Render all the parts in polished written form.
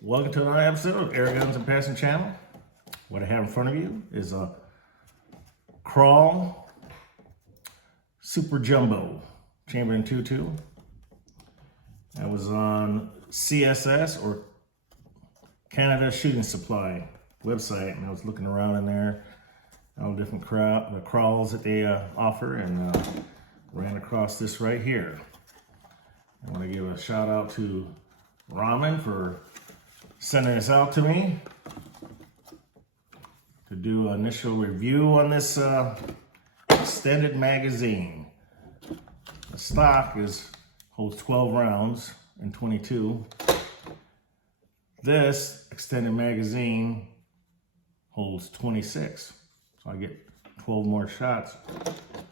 Welcome to another episode of Airguns and Passing Channel. What I have in front of you is a Kral Super Jumbo Chamberlain 2.2. That was on CSS or Canada Shooting Supply website, and I was looking around in there, all the different Krals that they offer, and ran across this right here. I want to give a shout out to Ramen for sending this out to me to do an initial review on this extended magazine. The stock holds 12 rounds in 22. This extended magazine holds 26. So I get 12 more shots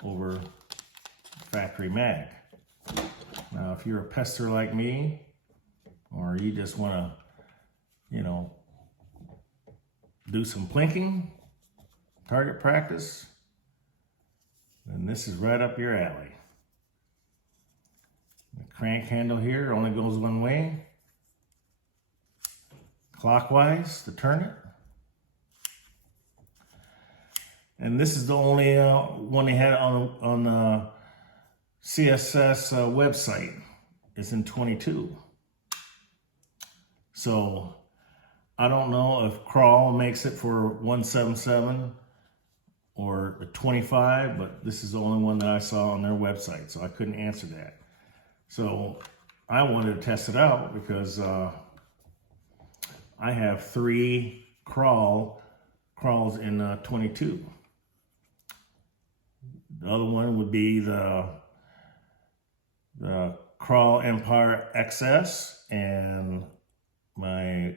over factory mag. Now, if you're a pester like me, or you just want to, do some plinking, target practice, then this is right up your alley. The crank handle here only goes one way, clockwise to turn it. And this is the only one they had on the CSS website. It's in 22. So I don't know if Kral makes it for 177 or 25, but this is the only one that I saw on their website, so I couldn't answer that. So I wanted to test it out because I have 3 Krals in 22. The other one would be the Kral Empire XS and my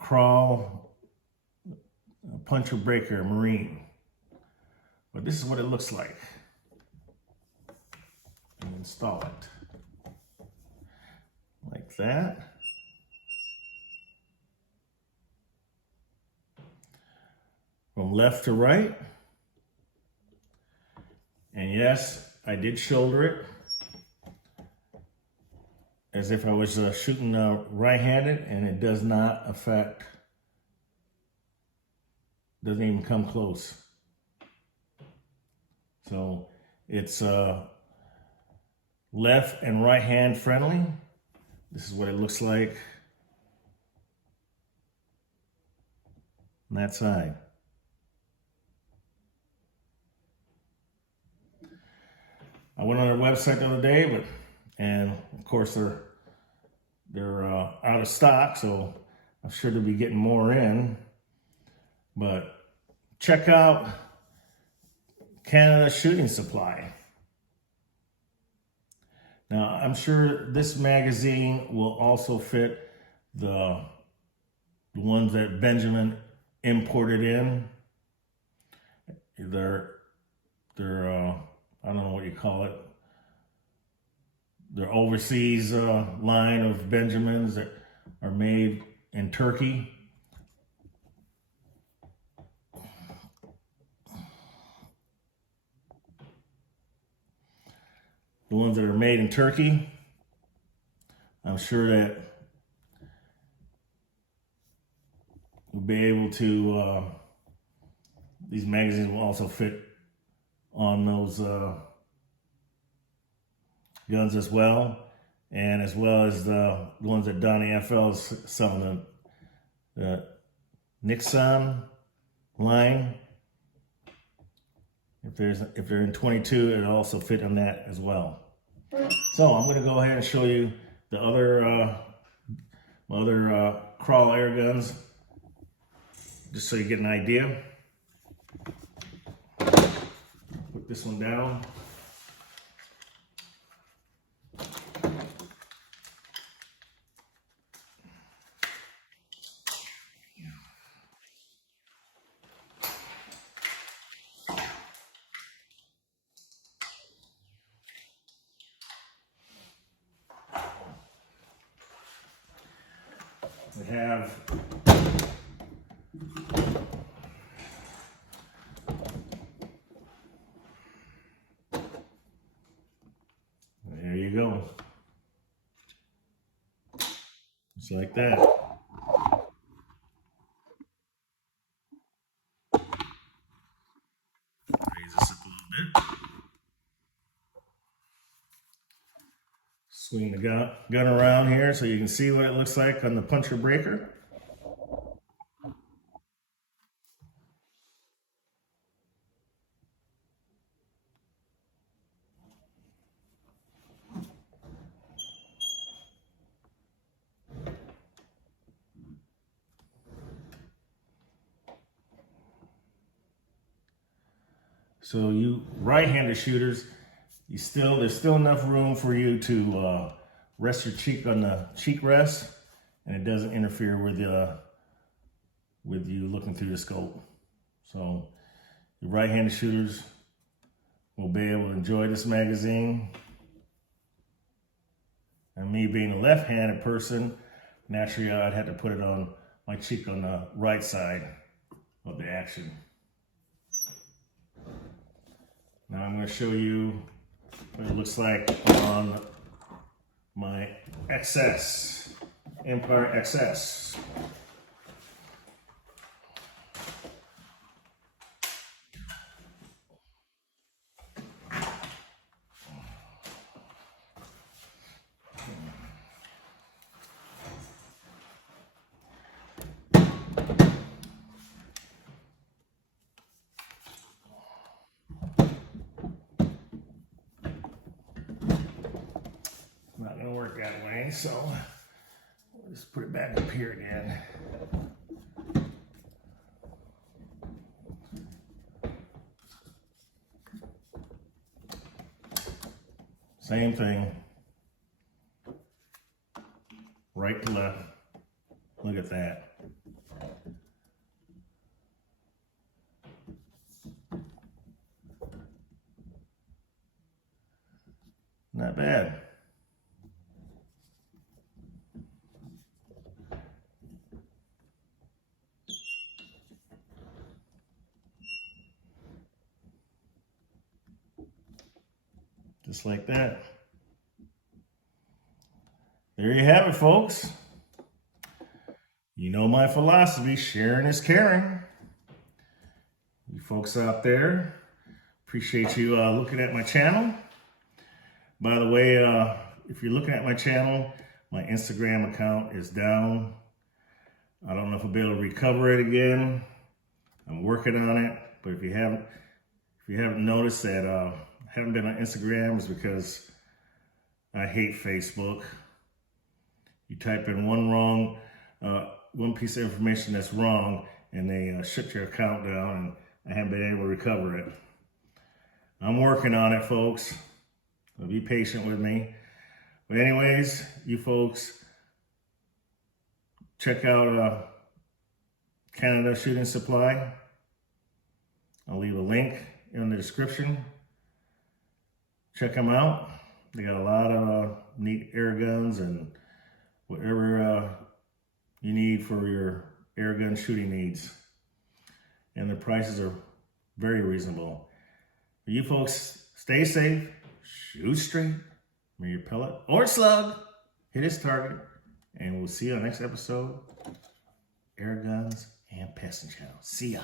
Kral Puncher Breaker Marine. But this is what it looks like. And install it like that. From left to right. And yes, I did shoulder it as if I was shooting right-handed, and it does not affect, doesn't even come close. So it's left and right hand friendly. This is what it looks like on that side. I went on their website the other day, and of course they're out of stock, so I'm sure they'll be getting more in. But check out Canada Shooting Supply. Now, I'm sure this magazine will also fit the ones that Benjamin imported in. They're I don't know what you call it. Their overseas line of Benjamins that are made in Turkey. The ones that are made in Turkey, I'm sure that we'll be able to, these magazines will also fit on those guns as well, and as well as the ones that Donnie FL is selling, the Nixon line. If they're in 22, it'll also fit on that as well. So I'm going to go ahead and show you the other my other Kral air guns, just so you get an idea. Put this one down. We have there you go. Just like that. Raise this up a little bit. Swing the gun around here so you can see what it looks like on the puncher breaker. So you right-handed shooters, there's still enough room for you to rest your cheek on the cheek rest, and it doesn't interfere with you looking through the scope. So your right-handed shooters will be able to enjoy this magazine. And me being a left-handed person, naturally I'd have to put it on my cheek on the right side of the action. Now I'm going to show you what it looks like on my XS, Empire XS. Not going to work that way, so we'll just put it back up here again. Same thing, right to left. Look at that. Not bad. Just like that. There you have it, folks. You know my philosophy, sharing is caring. You folks out there, appreciate you looking at my channel. By the way, if you're looking at my channel, my Instagram account is down. I don't know if I'll be able to recover it again. I'm working on it, but if you haven't noticed that I haven't been on Instagram, it's because I hate Facebook. You type in one piece of information that's wrong, and they shut your account down, and I haven't been able to recover it. I'm working on it, folks. So be patient with me. But anyways, you folks, check out Canada Shooting Supply. I'll leave a link in the description. Check them out. They got a lot of neat air guns and whatever you need for your air gun shooting needs. And the prices are very reasonable. You folks, stay safe, shoot straight, may your pellet or slug hit its target, and we'll see you on the next episode. Air Guns and Pesting Channel. See ya.